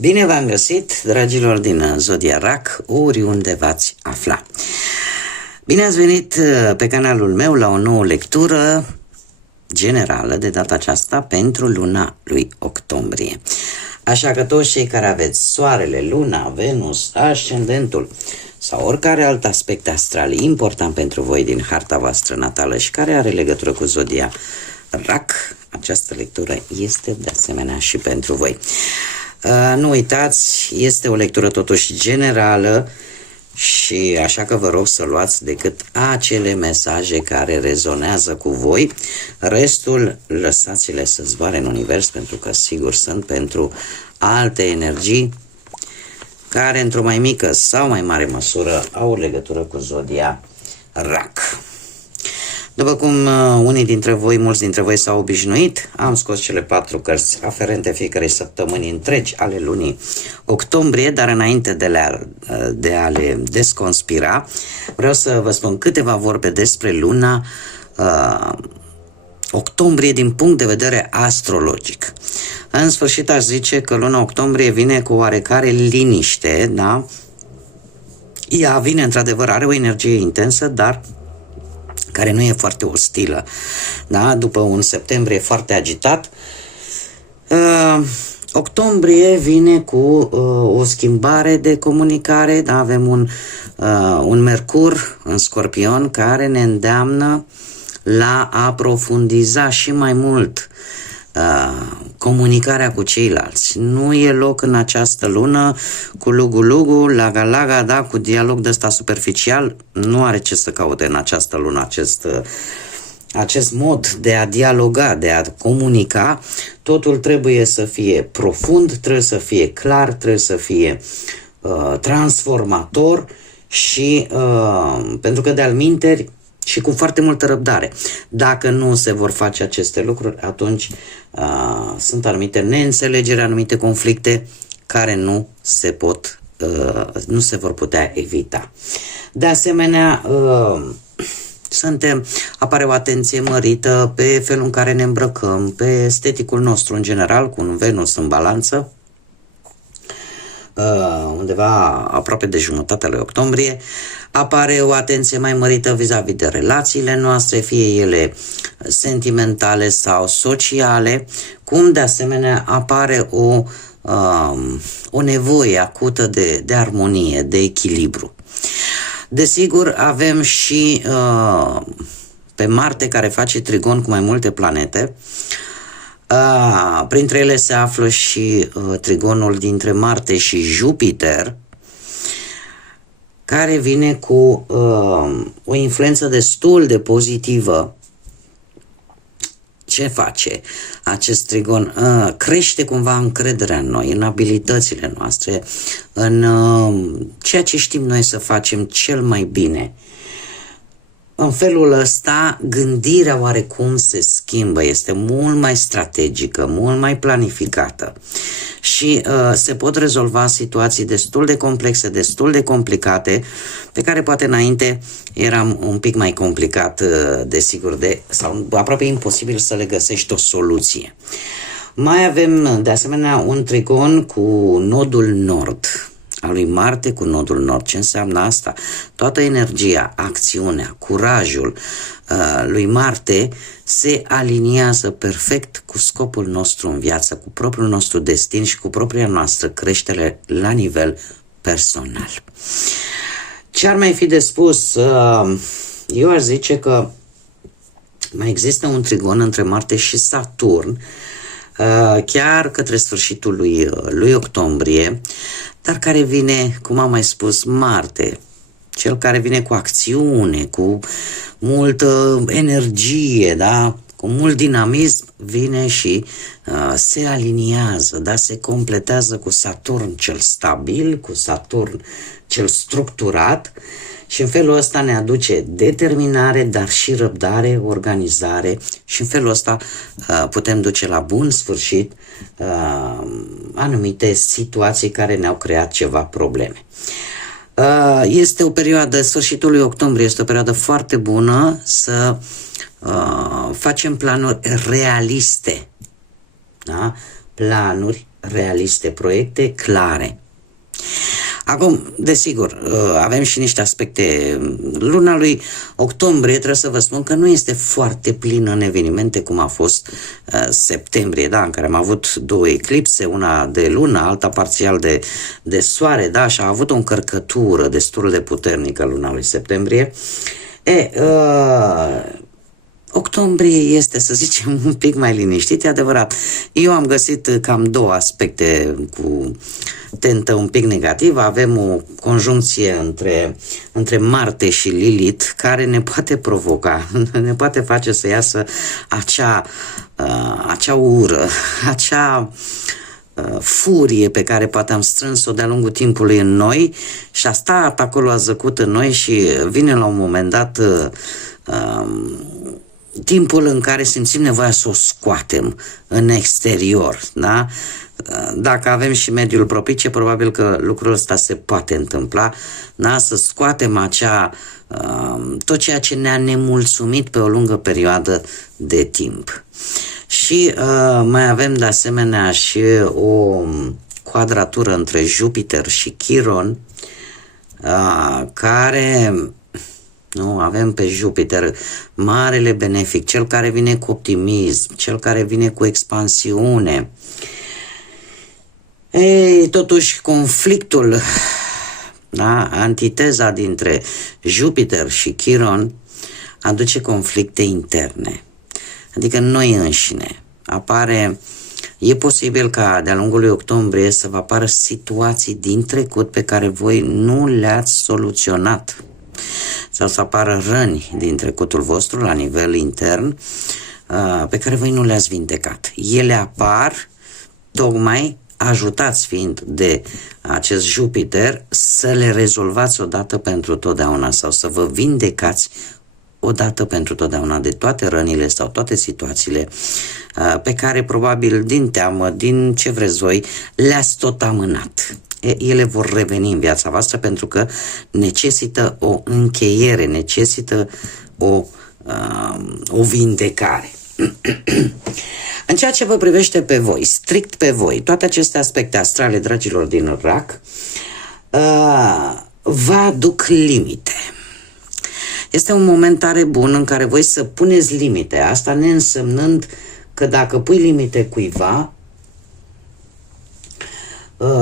Bine v-am găsit, dragilor din Zodia RAC, oriunde v-ați afla. Bine ați venit pe canalul meu la o nouă lectură generală, de data aceasta pentru luna lui octombrie. Așa că toți cei care aveți Soarele, Luna, Venus, Ascendentul sau oricare alt aspect astral important pentru voi din harta voastră natală și care are legătură cu Zodia RAC, această lectură este de asemenea și pentru voi. Nu uitați, este o lectură totuși generală și așa că vă rog să luați decât acele mesaje care rezonează cu voi. Restul lăsați-le să zboare în univers, pentru că sigur sunt pentru alte energii care într-o mai mică sau mai mare măsură au o legătură cu Zodia RAC. După cum mulți dintre voi s-au obișnuit, am scos cele 4 cărți aferente fiecarei săptămâni întregi ale lunii octombrie, dar înainte de a le desconspira, vreau să vă spun câteva vorbe despre luna octombrie din punct de vedere astrologic. În sfârșit aș zice că luna octombrie vine cu oarecare liniște, da? Ea vine într-adevăr, are o energie intensă, dar care nu e foarte ostilă, da? După un septembrie foarte agitat, octombrie vine cu o schimbare de comunicare, da? Avem un Mercur în Scorpion care ne îndeamnă la a aprofundiza și mai mult comunicarea cu ceilalți. Nu e loc în această lună cu lugu-lugu, laga-laga, da, cu dialog de ăsta superficial. Nu are ce să caute în această lună acest mod de a dialoga, de a comunica. Totul trebuie să fie profund, trebuie să fie clar, trebuie să fie transformator și pentru că de-al minteri și cu foarte multă răbdare. Dacă nu se vor face aceste lucruri, atunci sunt anumite neînțelegeri, anumite conflicte care nu se vor putea evita. De asemenea, apare o atenție mărită pe felul în care ne îmbrăcăm, pe esteticul nostru în general, cu un Venus în balanță, undeva aproape de jumătatea lui octombrie. Apare o atenție mai mărită vis-a-vis de relațiile noastre, fie ele sentimentale sau sociale, cum de asemenea apare o nevoie acută de armonie, de echilibru. Desigur, avem și pe Marte, care face trigon cu mai multe planete. Printre ele se află și trigonul dintre Marte și Jupiter, care vine cu o influență destul de pozitivă. Ce face acest trigon? Crește cumva încrederea în noi, în abilitățile noastre, în ceea ce știm noi să facem cel mai bine. În felul ăsta, gândirea oarecum se schimbă, este mult mai strategică, mult mai planificată și se pot rezolva situații destul de complexe, destul de complicate, pe care poate înainte eram un pic mai complicat, desigur, sau aproape imposibil să le găsești o soluție. Mai avem, de asemenea, un trigon cu nodul nord a lui Marte cu nodul nord. Ce înseamnă asta? Toată energia, acțiunea, curajul lui Marte se aliniază perfect cu scopul nostru în viață, cu propriul nostru destin și cu propria noastră creștere la nivel personal. Ce ar mai fi de spus? Eu aș zice că mai există un trigon între Marte și Saturn, chiar către sfârșitul lui octombrie, dar care vine, cum am mai spus, Marte, cel care vine cu acțiune, cu multă energie, da? Cu mult dinamism, vine și se aliniază, da? Se completează cu Saturn cel stabil, cu Saturn cel structurat și în felul ăsta ne aduce determinare, dar și răbdare, organizare și în felul ăsta putem duce la bun sfârșit anumite situații care ne-au creat ceva probleme. Este o perioadă, sfârșitul lui octombrie este o perioadă foarte bună să facem planuri realiste, da? Planuri realiste, proiecte clare. Acum, desigur, avem și niște aspecte. Luna lui octombrie, trebuie să vă spun că nu este foarte plină în evenimente cum a fost septembrie, da, în care am avut două eclipse, una de lună, alta parțial de soare, da, și a avut o încărcătură destul de puternică luna lui septembrie. Octombrie este, să zicem, un pic mai liniștit, e adevărat. Eu am găsit cam două aspecte cu tentă un pic negativă. Avem o conjuncție între Marte și Lilith care ne poate provoca, ne poate face să iasă acea ură, acea furie pe care poate am strâns-o de-a lungul timpului în noi și a stat acolo, a zăcut în noi și vine la un moment dat timpul în care simțim nevoia să o scoatem în exterior, da? Dacă avem și mediul propice, probabil că lucrul ăsta se poate întâmpla, da? Să scoatem tot ceea ce ne-a nemulțumit pe o lungă perioadă de timp. Și mai avem de asemenea și o quadratură între Jupiter și Chiron, care... Nu, avem pe Jupiter, marele benefic, cel care vine cu optimism, cel care vine cu expansiune. Totuși, conflictul, da, antiteza dintre Jupiter și Chiron aduce conflicte interne, adică noi înșine. E posibil ca de-a lungul lui octombrie să vă apară situații din trecut pe care voi nu le-ați soluționat, sau să apară răni din trecutul vostru la nivel intern pe care voi nu le-ați vindecat. Ele apar tocmai ajutați fiind de acest Jupiter să le rezolvați odată pentru totdeauna sau să vă vindecați odată pentru totdeauna de toate rănile sau toate situațiile pe care probabil din teamă, din ce vreți voi, le-ați tot amânat. Ele vor reveni în viața voastră pentru că necesită o încheiere, necesită o vindecare. În ceea ce vă privește pe voi, strict pe voi, toate aceste aspecte astrale, dragilor din RAC, vă aduc limite. Este un moment tare bun în care voi să puneți limite, asta neînsemnând că dacă pui limite cuiva,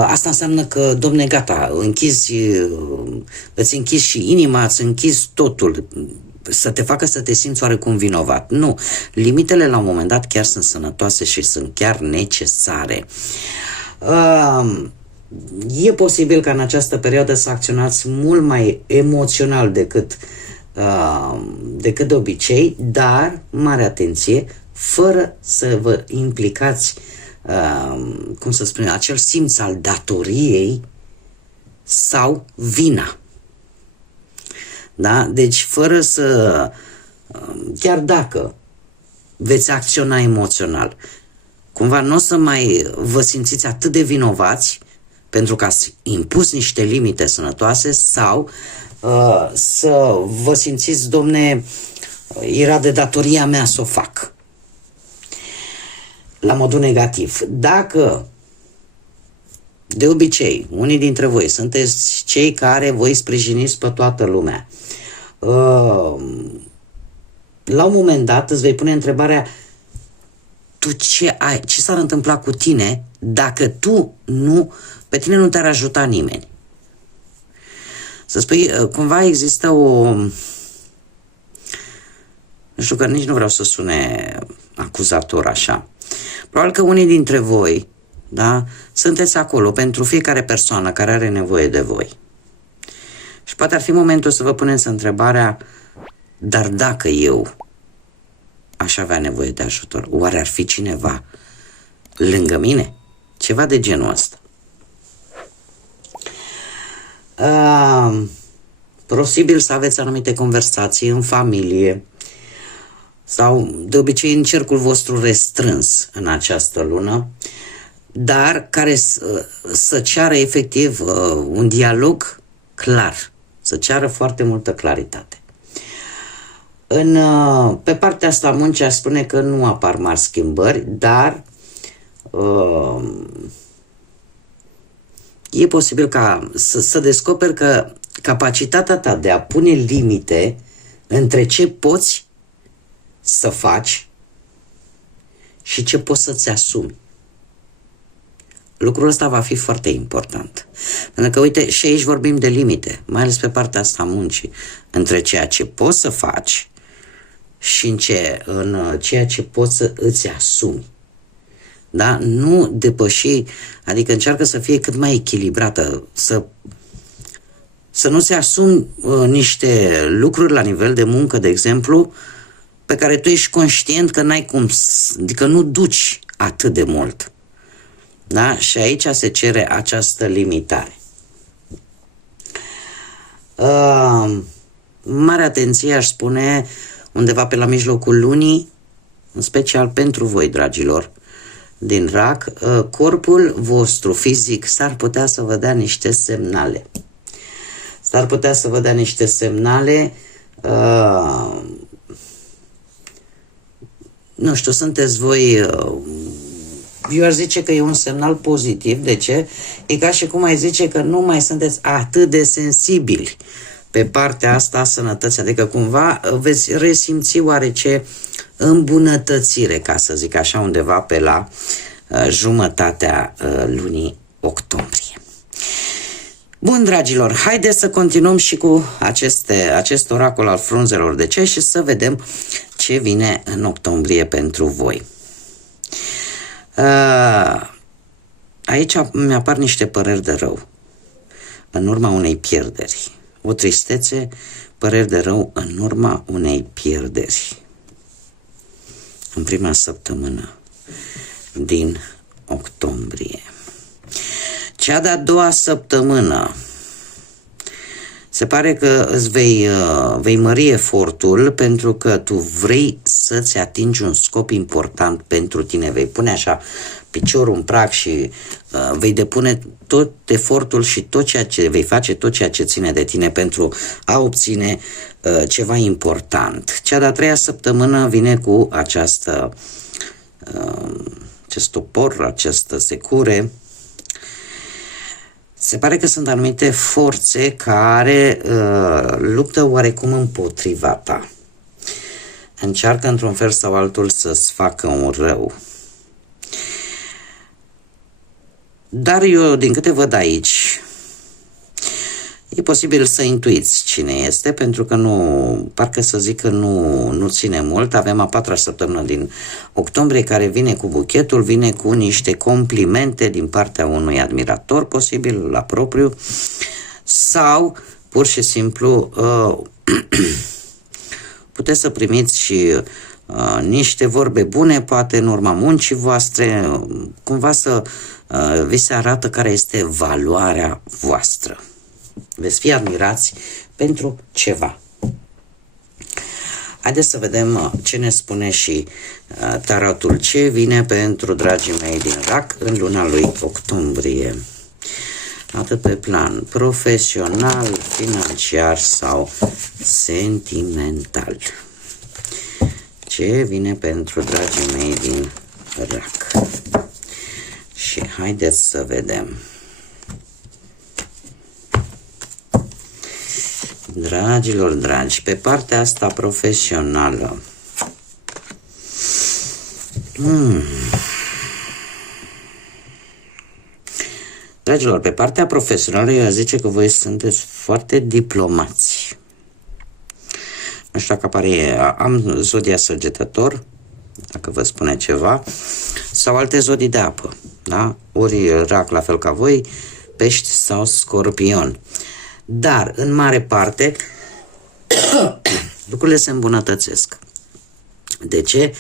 asta înseamnă că, domne, gata, îți închizi și inima, îți închizi totul, să te facă să te simți oarecum vinovat. Nu, limitele la un moment dat chiar sunt sănătoase și sunt chiar necesare. E posibil ca în această perioadă să acționați mult mai emoțional decât de obicei, dar, mare atenție, fără să vă implicați cum să spun, acel simț al datoriei sau vina. Da? Deci fără să, chiar dacă veți acționa emoțional, cumva nu o să mai vă simțiți atât de vinovați pentru că ați impus niște limite sănătoase sau să vă simțiți, domne, era de datoria mea să o fac. La modul negativ. Dacă de obicei unii dintre voi sunteți cei care voi sprijiniți pe toată lumea, la un moment dat îți vei pune întrebarea: tu ce s-ar întâmpla cu tine dacă pe tine nu te-ar ajuta nimeni? Să spui, cumva există nu știu, că nici nu vreau să sune acuzator așa. Probabil că unii dintre voi, da, sunteți acolo pentru fiecare persoană care are nevoie de voi. Și poate ar fi momentul să vă puneți întrebarea: dar dacă eu aș avea nevoie de ajutor, oare ar fi cineva lângă mine? Ceva de genul ăsta. Posibil să aveți anumite conversații în familie sau de obicei în cercul vostru restrâns în această lună, dar care să ceară efectiv un dialog clar, să ceară foarte multă claritate. Pe partea asta muncii aș spune că nu apar mari schimbări, dar e posibil ca să descoperi că capacitatea ta de a pune limite între ce poți să faci și ce poți să-ți asumi. Lucrul ăsta va fi foarte important. Pentru că, uite, și aici vorbim de limite, mai ales pe partea asta a muncii, între ceea ce poți să faci și în ceea ce poți să îți asumi. Da? Nu depăși, adică încearcă să fie cât mai echilibrată, să nu se asumi niște lucruri la nivel de muncă, de exemplu, pe care tu ești conștient că n-ai cum, adică nu duci atât de mult. Da? Și aici se cere această limitare. Mare atenție, aș spune, undeva pe la mijlocul lunii, în special pentru voi, dragilor, din RAC, corpul vostru fizic s-ar putea să vă dea niște semnale. S-ar putea să vă dea niște semnale, nu știu, sunteți voi, eu aș zice că e un semnal pozitiv. De ce? E ca și cum ai zice că nu mai sunteți atât de sensibili pe partea asta a sănătății, adică cumva veți resimți oarece îmbunătățire, ca să zic așa, undeva pe la jumătatea lunii octombrie. Bun, dragilor, haideți să continuăm și cu acest oracol al frunzelor de cer și să vedem ce vine în octombrie pentru voi. Aici mi-apar niște păreri de rău în urma unei pierderi. O tristețe, păreri de rău în urma unei pierderi. În prima săptămână din octombrie. Cea de-a doua săptămână, se pare că îți vei mări efortul pentru că tu vrei să-ți atingi un scop important pentru tine. Vei pune așa piciorul în prag și vei depune tot efortul și vei face tot ceea ce ține de tine pentru a obține ceva important. Cea de-a treia săptămână vine cu acest topor, această secure. Se pare că sunt anumite forțe care luptă oarecum împotriva ta. Încearcă într-un fel sau altul să-ți facă un rău. Dar eu, din câte văd aici, e posibil să intuiți cine este, pentru că parcă să zic că nu ține mult. Avem a patra săptămână din octombrie care vine cu buchetul, vine cu niște complimente din partea unui admirator, posibil la propriu, sau pur și simplu puteți să primiți și niște vorbe bune, poate în urma muncii voastre, cumva să vi se arată care este valoarea voastră. Veți fi admirați pentru ceva. Haideți să vedem ce ne spune și tarotul. Ce vine pentru dragii mei din RAC în luna lui octombrie. Atât pe plan profesional, financiar sau sentimental. Ce vine pentru dragii mei din RAC. Și haideți să vedem. Dragilor dragi, pe partea asta profesională, dragilor, pe partea profesională eu zice că voi sunteți foarte diplomați. Nu știu dacă apare, am zodia Săgetător, dacă vă spune ceva, sau alte zodii de apă, da? Ori RAC la fel ca voi, Pești sau Scorpion. Dar, în mare parte, lucrurile se îmbunătățesc. De ce?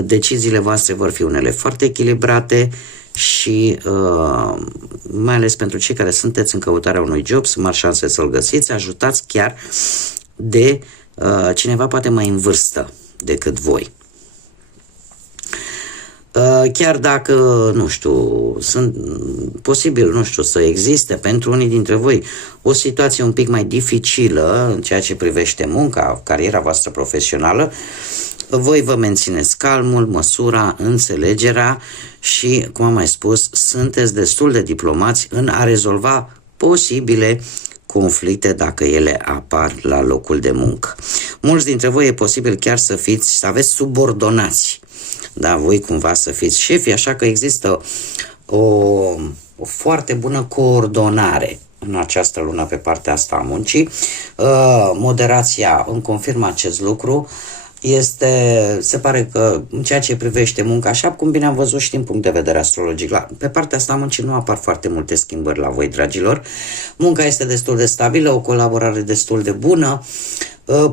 Deciziile voastre vor fi unele foarte echilibrate și mai ales pentru cei care sunteți în căutarea unui job, sunt mari șanse să-l găsiți, ajutați chiar de cineva poate mai în vârstă decât voi. Chiar dacă, nu știu, sunt posibil, nu știu, să existe pentru unii dintre voi o situație un pic mai dificilă în ceea ce privește munca, cariera voastră profesională, Voi vă mențineți calmul, măsura, înțelegerea și, cum am mai spus, sunteți destul de diplomați în a rezolva posibile conflicte dacă ele apar la locul de muncă. Mulți dintre voi e posibil chiar să aveți subordonați. Da, voi cumva să fiți șefi, așa că există o foarte bună coordonare în această lună pe partea asta a muncii. Moderația îmi confirmă acest lucru. Se pare că în ceea ce privește munca, așa cum bine am văzut și din punct de vedere astrologic, pe partea asta a muncii nu apar foarte multe schimbări la voi, dragilor. Munca este destul de stabilă, o colaborare destul de bună,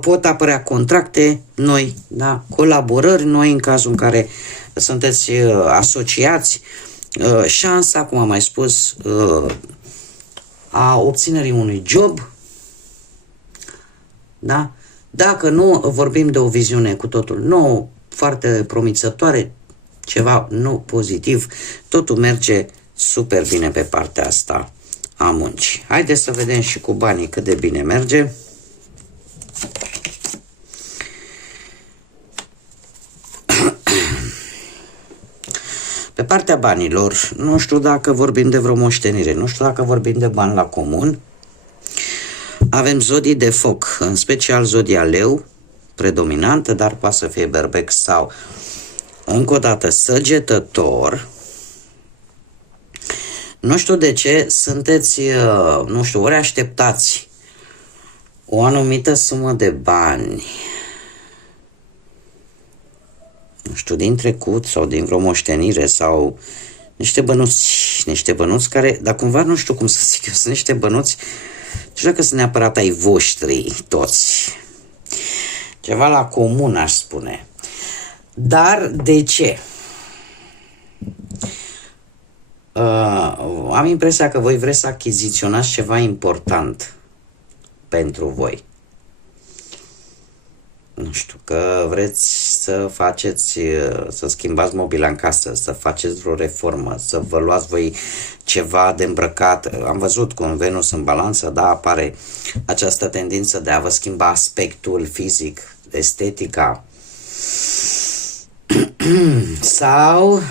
pot apărea contracte noi, da? Colaborări noi în cazul în care sunteți asociați, șansa, cum am mai spus, a obținerii unui job, da? Dacă nu vorbim de o viziune cu totul nouă, foarte promițătoare, ceva nou, pozitiv, totul merge super bine pe partea asta a muncii. Haideți să vedem și cu banii cât de bine merge. Pe partea banilor, nu știu dacă vorbim de vreo moștenire, nu știu dacă vorbim de bani la comun. Avem zodii de foc, în special zodia leu, predominantă, dar poate să fie berbec sau, încă o dată, săgetător. Nu știu de ce sunteți, nu știu, ori așteptați o anumită sumă de bani, nu știu, din trecut sau din vreo moștenire sau niște bănuți care, dar cumva nu știu cum să zic eu, sunt niște bănuți, nu știu dacă sunt neapărat ai voștri toți. Ceva la comun, aș spune. Dar de ce? Am impresia că voi vreți să achiziționați ceva important pentru voi. Nu știu, că vreți să faceți, să schimbați mobila în casă, să faceți vreo reformă, să vă luați voi ceva de îmbrăcat. Am văzut cu un Venus în balanță, da, apare această tendință de a vă schimba aspectul fizic, estetica. Sau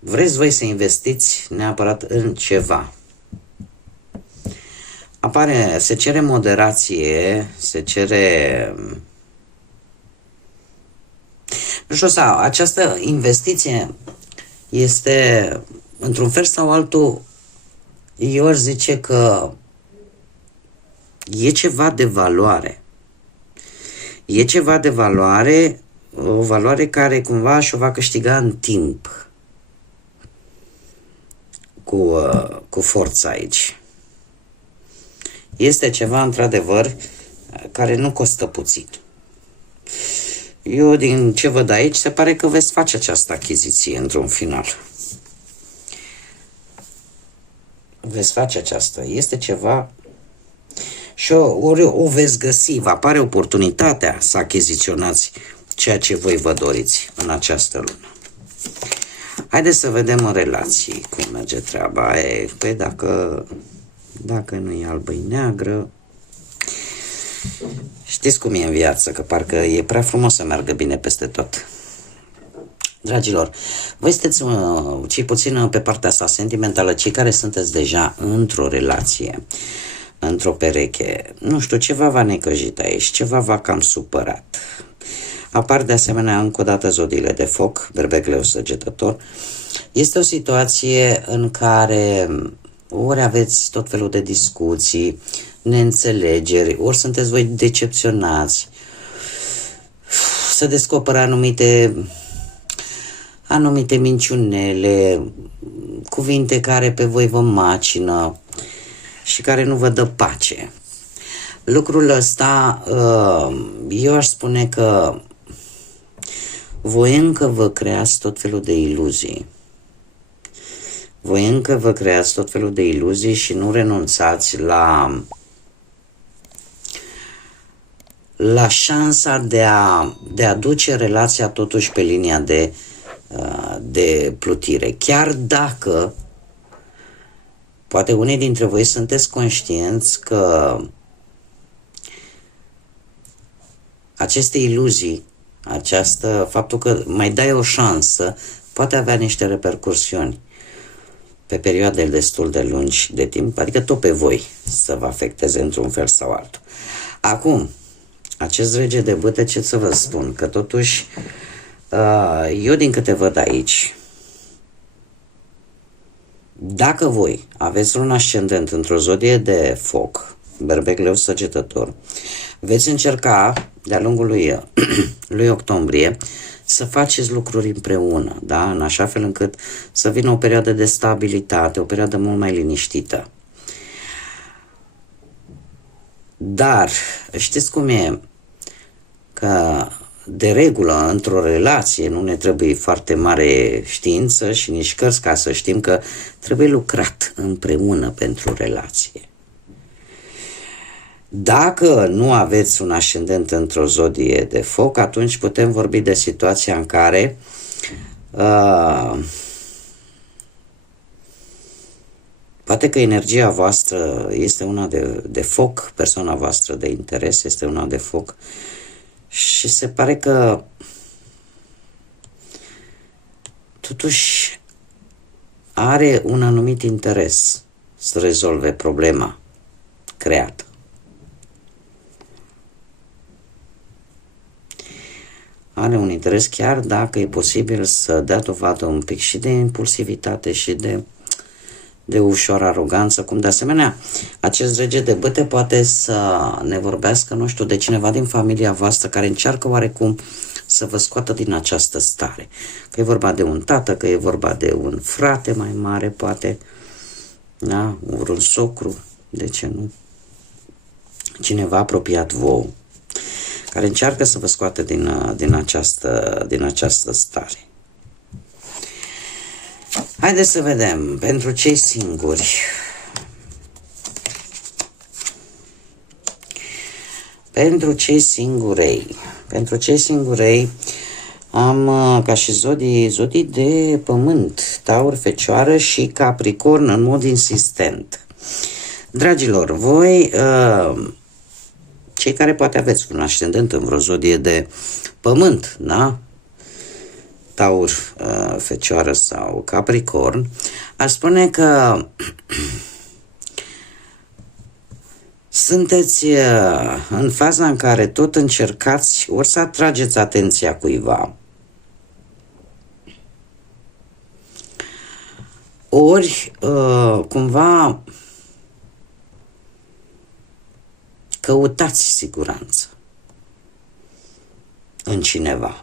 vreți voi să investiți neapărat în ceva. Se cere moderație, se cere, nu știu, sau această investiție este, într-un fel sau altul, eu aș zice că e ceva de valoare. E ceva de valoare, o valoare care cumva și-o va câștiga în timp cu forța aici. Este ceva, într-adevăr, care nu costă puțin. Eu, din ce văd aici, se pare că veți face această achiziție într-un final. Veți face aceasta. Este ceva și ori o veți găsi, va apare oportunitatea să achiziționați ceea ce voi vă doriți în această lună. Haideți să vedem în relații cum merge treaba. Păi dacă nu e albă, e neagră. Știți cum e în viață, că parcă e prea frumos să meargă bine peste tot. Dragilor, voi sunteți cei puțin pe partea asta sentimentală, cei care sunteți deja într-o relație, într-o pereche. Nu știu, ceva v-a necăjit aici, ceva v-a cam supărat. Apar de asemenea încă o dată zodiile de foc, berbec, leu, săgetător. Este o situație în care ori aveți tot felul de discuții, neînțelegeri, ori sunteți voi decepționați, să descoperă anumite minciunele, cuvinte care pe voi vă macină și care nu vă dă pace. Lucrul ăsta, eu aș spune că voi încă vă creați tot felul de iluzii. Voi încă vă creați tot felul de iluzii și nu renunțați la șansa de a duce relația totuși pe linia de plutire. Chiar dacă poate unii dintre voi sunteți conștienți că aceste iluzii, faptul că mai dai o șansă, poate avea niște repercursiuni pe perioade destul de lungi de timp, adică tot pe voi să vă afecteze într-un fel sau altul. Acum, acest rege de bâte, ce să vă spun, că totuși, eu din câte văd aici, dacă voi aveți un ascendent într-o zodie de foc, berbec, leu, săgetător, veți încerca de-a lungul lui octombrie să faceți lucruri împreună, da? În așa fel încât să vină o perioadă de stabilitate, o perioadă mult mai liniștită. Dar știți cum e? Că de regulă într-o relație nu ne trebuie foarte mare știință și nici cărți ca să știm că trebuie lucrat împreună pentru relație. Dacă nu aveți un ascendent într-o zodie de foc, atunci putem vorbi de situația în care poate că energia voastră este una de foc, persoana voastră de interes este una de foc și se pare că totuși are un anumit interes să rezolve problema creată. Are un interes chiar dacă e posibil să dea dovadă un pic și de impulsivitate și de ușoară aroganță, cum de asemenea acest rege de bâte poate să ne vorbească, nu știu, de cineva din familia voastră care încearcă oarecum să vă scoată din această stare. Că e vorba de un tată, că e vorba de un frate mai mare, poate, da, un socru, de ce nu? Cineva apropiat vouă, care încearcă să vă scoată din această stare. Haideți să vedem, pentru cei singuri. Pentru cei singurei am ca și zodii de pământ, Taur, Fecioară și Capricorn în mod insistent. Dragilor, voi, cei care poate aveți un ascendent în vreo zodie de pământ, da? Taur, Fecioară sau Capricorn, aș spune că sunteți în faza în care tot încercați ori să atrageți atenția cuiva, ori cumva căutați siguranță în cineva.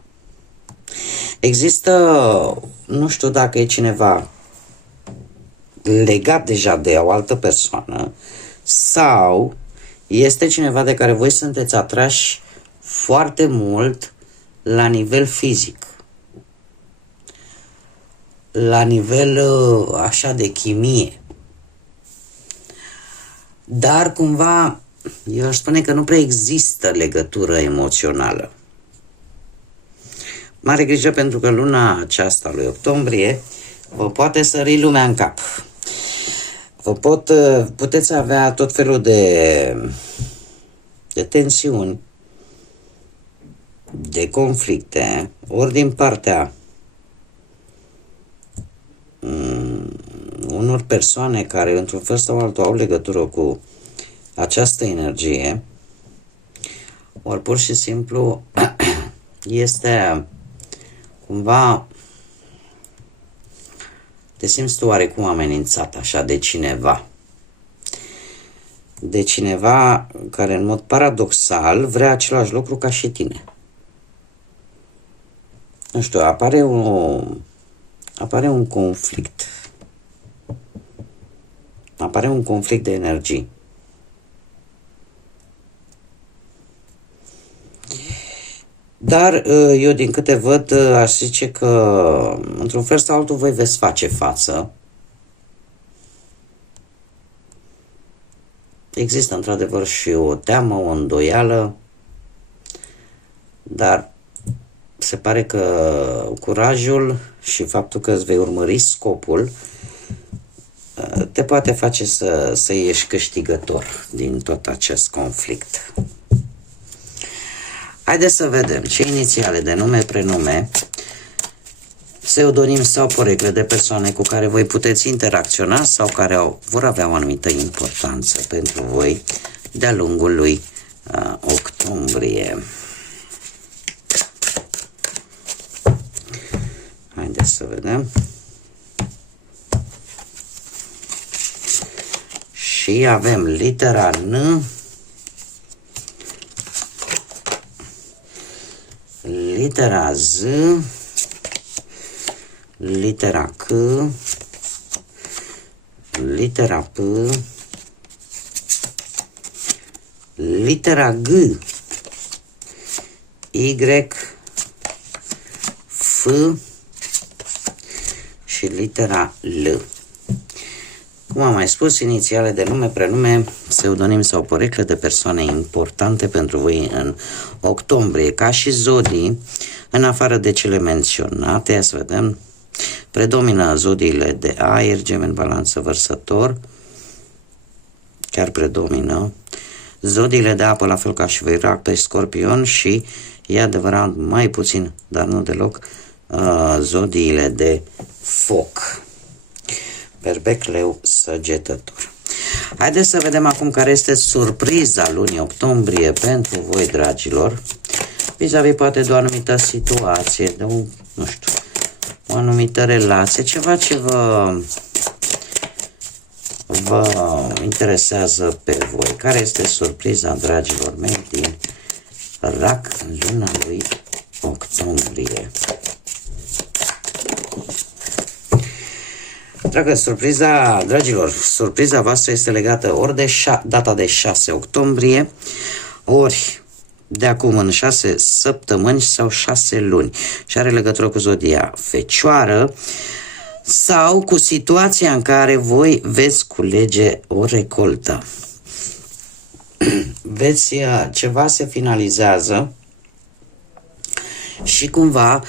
Există, nu știu dacă e cineva legat deja de o altă persoană sau este cineva de care voi sunteți atrași foarte mult la nivel fizic, la nivel așa de chimie. Dar cumva eu aș spune că nu prea există legătură emoțională. Mare grijă pentru că luna aceasta lui octombrie vă poate sări lumea în cap. Puteți avea tot felul de tensiuni, de conflicte, ori din partea unor persoane care într-un fel sau altul au legătură cu această energie, ori pur și simplu este cumva te simți tu oarecum amenințat așa de cineva. De cineva care în mod paradoxal vrea același lucru ca și tine. Nu știu, apare un conflict. Apare un conflict de energii. Dar eu din câte văd aș zice că într-un fel sau altul voi veți face față. Există într-adevăr și o teamă, o îndoială, dar se pare că curajul și faptul că îți vei urmări scopul te poate face să ieși câștigător din tot acest conflict. Haideți să vedem ce inițiale de nume, prenume, pseudonim sau porecle de persoane cu care voi puteți interacționa sau care vor avea o anumită importanță pentru voi de-a lungul lui octombrie. Haideți să vedem. Și avem litera N, litera Z, litera C, litera P, litera G, Y, F și litera L. Cum am mai spus, inițiale de nume, prenume, pseudonim sau porecle de persoane importante pentru voi în octombrie. Ca și zodii, în afară de cele menționate, să vedem, predomină zodiile de aer, Gemeni, Balanță, Vărsător, chiar predomină. Zodiile de apă, la fel ca și voi, Rac, Pești, Scorpion și, e adevărat, mai puțin, dar nu deloc, zodiile de foc. Berbec, Leu, Săgetător. Haideți să vedem acum care este surpriza lunii octombrie pentru voi, dragilor, vis-a-vis poate de o anumită situație, de o, nu știu, o anumită relație, ceva ce vă interesează pe voi. Care este surpriza, dragilor mei, din Rac în luna lui octombrie? Dragilor, surpriza voastră este legată ori de data de 6 octombrie, ori de acum în 6 săptămâni sau 6 luni. Și are legătură cu zodia Fecioară sau cu situația în care voi veți culege o recoltă. Ceva se finalizează și cumva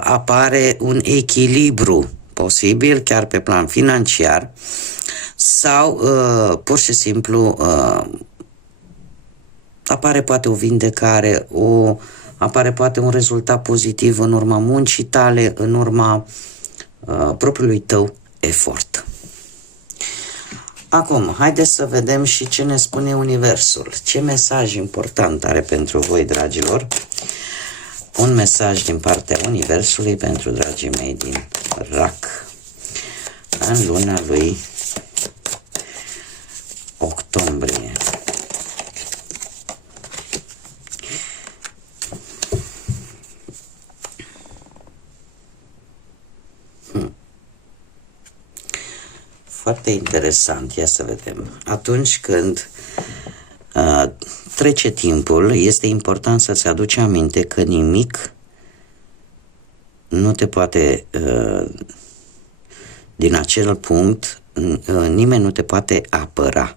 apare un echilibru posibil, chiar pe plan financiar, sau pur și simplu apare poate o vindecare, apare poate un rezultat pozitiv în urma muncii tale, în urma propriului tău efort. Acum, haideți să vedem și ce ne spune Universul. Ce mesaj important are pentru voi, dragilor? Un mesaj din partea Universului pentru dragii mei din Rac în luna lui octombrie. Foarte interesant, ia să vedem. Atunci când trece timpul, este important să-ți aduci aminte că nimic nu te poate, din acel punct, nimeni nu te poate apăra.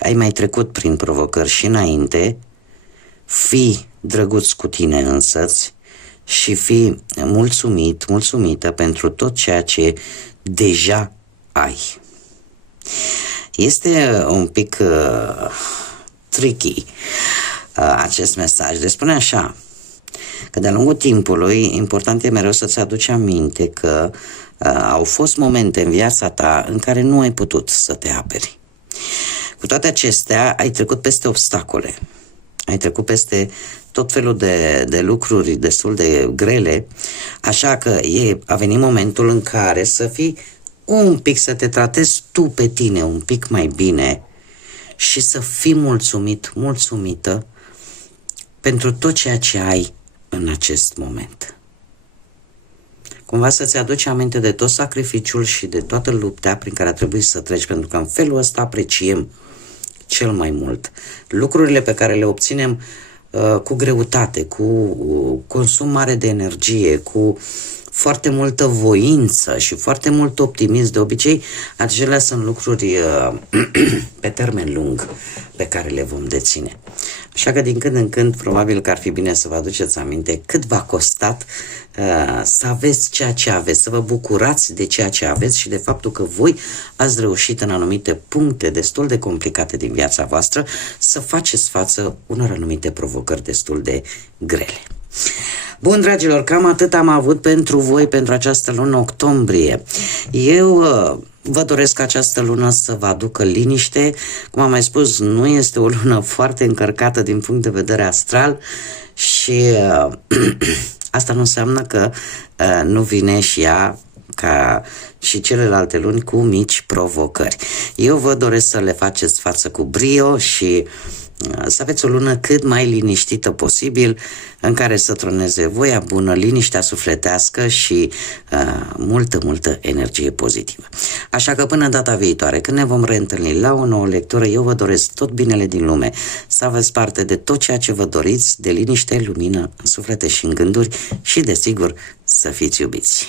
Ai mai trecut prin provocări și înainte, fii drăguț cu tine însăți și fii mulțumită pentru tot ceea ce deja ai. Este un pic tricky acest mesaj. Deci spune așa, că de-a lungul timpului, important e mereu să-ți aduci aminte că au fost momente în viața ta în care nu ai putut să te aperi. Cu toate acestea, ai trecut peste obstacole, ai trecut peste tot felul de lucruri destul de grele, așa că a venit momentul în care să fii să te tratezi tu pe tine un pic mai bine și să fii mulțumită pentru tot ceea ce ai în acest moment. Cumva să-ți aduci aminte de tot sacrificiul și de toată lupta prin care a trebuit să treci, pentru că în felul ăsta apreciem cel mai mult lucrurile pe care le obținem cu greutate, cu consum mare de energie, cu foarte multă voință și foarte mult optimism. De obicei, acelea sunt lucruri pe termen lung pe care le vom deține. Așa că din când în când probabil că ar fi bine să vă aduceți aminte cât v-a costat să aveți ceea ce aveți, să vă bucurați de ceea ce aveți și de faptul că voi ați reușit în anumite puncte destul de complicate din viața voastră să faceți față unor anumite provocări destul de grele. Bun, dragilor, cam atât am avut pentru voi pentru această lună octombrie. Eu vă doresc această lună să vă aducă liniște. Cum am mai spus, nu este o lună foarte încărcată din punct de vedere astral și asta nu înseamnă că nu vine și ea ca și celelalte luni cu mici provocări. Eu vă doresc să le faceți față cu brio și să aveți o lună cât mai liniștită posibil, în care să troneze voia bună, liniștea sufletească și multă energie pozitivă. Așa că până data viitoare, când ne vom reîntâlni la o nouă lectură, eu vă doresc tot binele din lume, să aveți parte de tot ceea ce vă doriți, de liniște, lumină în suflete și în gânduri și, desigur, să fiți iubiți.